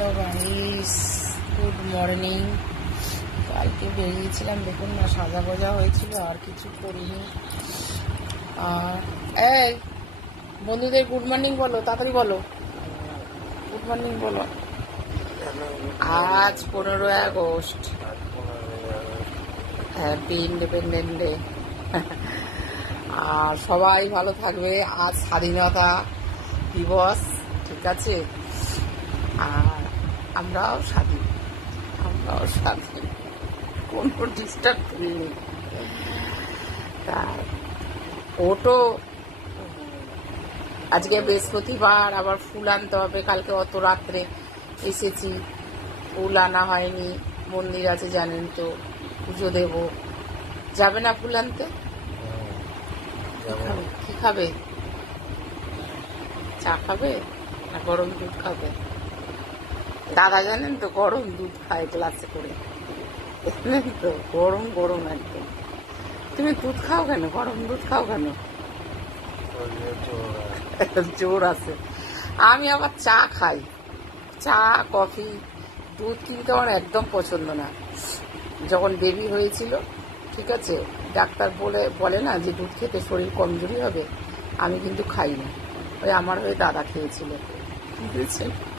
Hello guys, good morning. কালকে বেরিয়েছিলাম, দেখুন না সাজা গোজা হয়েছিল, আর কিছু করিনি। আর এই বন্ধুদের গুড মর্নিং বলো, তাড়াতাড়ি বলো, গুড মর্নিং বলো। আজ 15 আগস্ট, হ্যাপি ইন্ডিপেন্ডেন্ট ডে। আর সবাই ভালো থাকবে। আজ স্বাধীনতা দিবস, ঠিক আছে? আর আমরাও স্বাধীন, কোনো ডিস্টার্ব করিনি। ওটো আজকে বৃহস্পতিবার, আবার ফুল আনতে হবে। কালকে অত রাত্রে এসেছি, ফুল আনা হয়নি। মন্দির আছে জানেন তো, পুজো দেব। যাবে না ফুল আনতে? কি খাবে? চা খাবে না গরম দুধ খাবে? দাদা জানেন তো গরম দুধ খায় গ্লাসে করে, জানেন তো, গরম গরম একদম। তুমি দুধ খাও কেন? গরম দুধ খাও কেন? জোর আছে। আমি আবার চা খাই, চা কফি। দুধ কিন্তু আমার একদম পছন্দ না। যখন বেবি হয়েছিল, ঠিক আছে, ডাক্তার বলে না যে দুধ খেতে শরীর কমজোরি হবে, আমি কিন্তু খাই না। ওই আমার হয়ে দাদা খেয়েছিল, বুঝেছেন?